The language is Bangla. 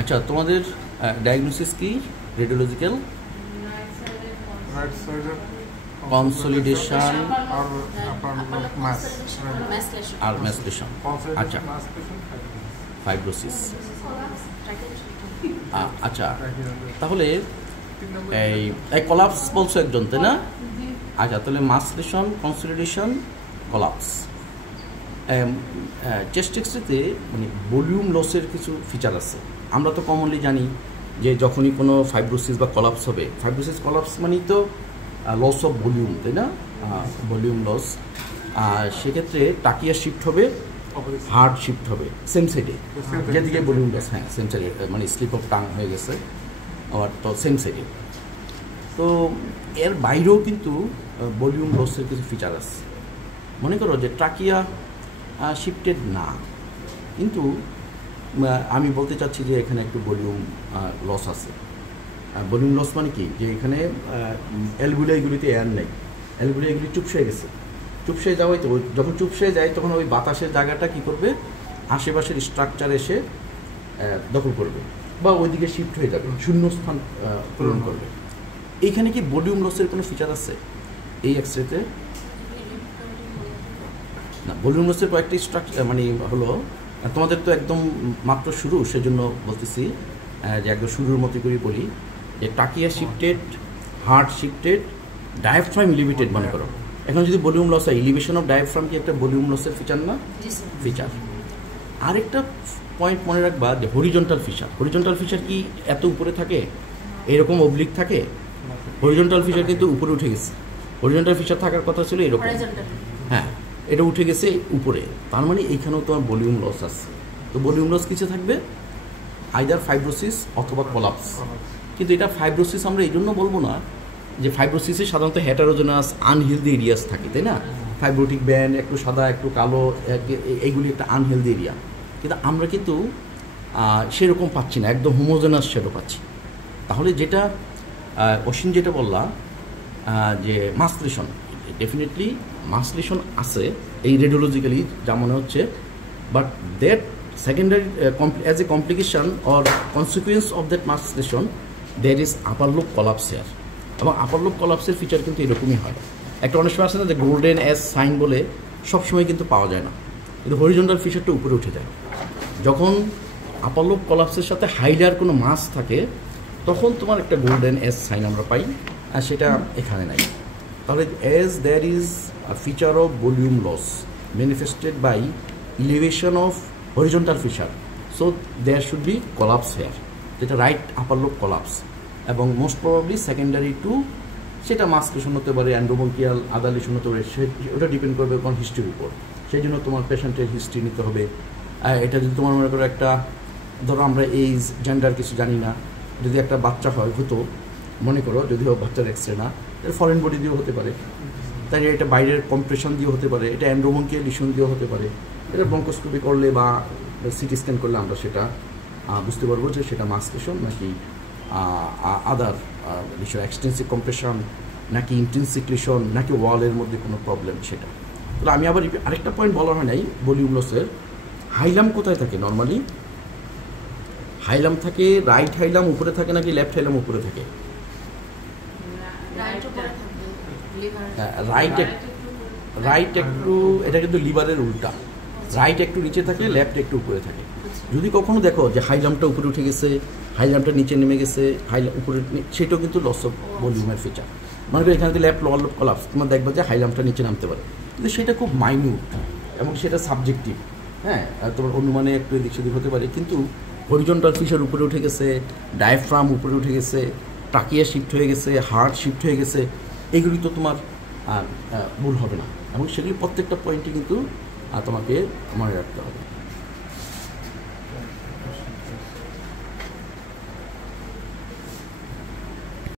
আচ্ছা, তোমাদের ডায়াগনোসিস কি? Radiological right side consolidation or upper mass আর ম্যাসলেশন। আচ্ছা, ফাইব্রোসিস। আচ্ছা, তাহলে এই কলাপস বলছো একজন, তাই না? আচ্ছা, তাহলে মাসলেশন, কনসলিডেশন, কলাপস। চেস্ট এক্সরেতে মানে ভলিউম লসের কিছু ফিচার আছে। আমরা তো কমনলি জানি যে যখনই কোনো ফাইব্রোসিস বা কলাপস হবে, ফাইব্রোসিস কলাপস মানেই তো লস অফ ভলিউম, তাই না? Volume loss. সেক্ষেত্রে টাকিয়া শিফট হবে, হার্ট শিফট হবে সেম সাইডে, যেদিকে ভলিউম লস, হ্যাঁ সেম সাইডে, মানে স্লিপ অফ টাং হয়ে গেছে আবার তো সেম সাইডে। তো এর বাইরেও কিন্তু ভলিউম লসের কিছু ফিচার আছে। মনে করো যে ট্রাকিয়া শিফটেড না, কিন্তু আমি বলতে চাচ্ছি যে এখানে একটু ভলিউম লস আছে। ভলিউম লস মানে কি, যে এখানে অ্যালভিওলাইগুলিতে এয়ার নেই, অ্যালভিওলাইগুলি চুপসে গেছে। চুপসে যাওয়াই তো, যখন চুপসে যায় তখন ওই বাতাসের জায়গাটা কি করবে, আশেপাশের স্ট্রাকচার এসে দখল করবে বা ওইদিকে শিফট হয়ে যাবে, শূন্যস্থান পূরণ করবে। এইখানে কি ভলিউম লসের কোনো ফিচার আছে এই এক্সরেতে? না, ভলিউম লসের কয়েকটি স্ট্রাকচার মানে হলো, তোমাদের তো একদম মাত্র শুরু, সেজন্য বলতেছি যে একদম শুরুর মতো করে বলি যে টাকিয়া shifted, heart shifted, diaphragm elevated মনে করো। এখন যদি ভলিউম লস হয়, এলিভেশন অফ ডায়াফ্রাম কি একটা ভলিউম লসের ফিচার না? ফিচার। আরেকটা পয়েন্ট মনে রাখবা যে হরিজন্টাল ফিচার। হরিজন্টাল ফিচার কি এত উপরে থাকে, এরকম অবলিক থাকে? হরিজন্টাল ফিচার কিন্তু উপরে উঠে গেছে। হরিজন্টাল ফিচার থাকার কথা ছিল এরকম, হ্যাঁ এটা উঠে গেছে উপরে, তার মানে এইখানেও তোমার ভলিউম লস আছে। তো ভলিউম লস কিছু থাকবে, আইদার ফাইব্রোসিস অথবা কলাপস। কিন্তু এটা ফাইব্রোসিস আমরা এই জন্য বলবো না যে ফাইব্রোসিসে সাধারণত হেটারোজেনাস আনহেলদি এরিয়াস থাকে, তাই না? ফাইব্রোটিক ব্যান্ড, একটু সাদা একটু কালো, এইগুলি একটা আনহেলদি এরিয়া। কিন্তু আমরা কিন্তু সেরকম পাচ্ছি না, একদম হোমোজেনাস সেটা পাচ্ছি। তাহলে যেটা অশ্বিন যেটা বললা যে মাসলেশন, ডেফিনেটলি মাসলেশন আছে এই রেডিওলজিক্যালি যা মনে হচ্ছে, but that secondary as a complication or consequence of that mass lesion there is upper lobe collapse here. এবং আপার লোব কলাপসের ফিচার কিন্তু এরকমই হয়। একটা অনেক সময় আছে না যে গোল্ডেন এস সাইন বলে, সবসময় কিন্তু পাওয়া যায় না, কিন্তু হরিজন্টাল ফিচারটা উপরে উঠে যায়। যখন আপার লোব কলাপসের সাথে হাইলার কোনো মাস থাকে তখন তোমার একটা গোল্ডেন এস সাইন আমরা পাই, আর সেটা এখানে নাই। তাহলে as there is a feature of volume loss manifested by elevation of horizontal fissure, so there should be collapse here, যেটা রাইট আপার লোব কলাপস, এবং মোস্ট প্রবাবলি সেকেন্ডারি টু, সেটা মাসলেশন হতে পারে, অ্যান্ড্রোবঙ্কিয়াল আদার লিশন হতে পারে, ওটা ডিপেন্ড করবে কোন হিস্ট্রির উপর। সেই জন্য তোমার পেশেন্টের হিস্ট্রি নিতে হবে। এটা যদি তোমার মনে করো একটা, ধরো আমরা এইজ জেন্ডার কিছু জানি না, যদি একটা বাচ্চা হয় হতো, মনে করো যদিও বাচ্চার এক্সরে না, এটা ফরেন বডি দিয়েও হতে পারে, তাই এটা বাইরের কম্প্রেশন দিয়েও হতে পারে, এটা অ্যান্ড্রোবঙ্কিয়াল লিশন দিয়েও হতে পারে। এটা ব্রঙ্কোস্কোপি করলে বা সিটি স্ক্যান করলে আমরা সেটা বুঝতে পারবো যে সেটা মাসলেশন নাকি আদার লিশন, এক্সটেন্সিভ কম্প্রেশন নাকি ইন্টেন্সিভ লিশন নাকি ওয়ালের মধ্যে কোনো প্রবলেম সেটা। তাহলে আমি আবার আরেকটা পয়েন্ট বলা হয় নাই ভলিউম লসের, হাইলাম কোথায় থাকে নর্মালি? হাইলাম থাকে, রাইট হাইলাম উপরে থাকে নাকি লেফট হাইলাম উপরে থাকে? রাইট একটু, এটা কিন্তু লিভারের উল্টা, রাইট একটু নিচে থাকে, লেফট একটু উপরে থাকে। যদি কখনো দেখো যে হাইলামটা উপরে উঠে গেছে, হাইলামটা নিচে নেমে গেছে, হাইলাম উপরে, সেটাও কিন্তু লস অফ ভলিউমের ফিচার। মনে করি এখানে লেফট লোয়ার লোব কলাপস, তোমার দেখবা যে হাইলামটা নিচে নামতে পারে, কিন্তু সেটা খুব মাইনিউট এবং সেটা সাবজেক্টিভ। হ্যাঁ, তোমার অনুমানে একটু এদিক সেদিক হতে পারে, কিন্তু হরিজন্টাল ফিচার উপরে উঠে গেছে, ডায়াফ্রাম উপরে উঠে গেছে, টাকিয়া শিফট হয়ে গেছে, হার্ট শিফট হয়ে গেছে, এগুলি তো তোমার ভুল হবে না, এবং সেগুলি প্রত্যেকটা পয়েন্টই কিন্তু তোমাকে মনে রাখতে হবে।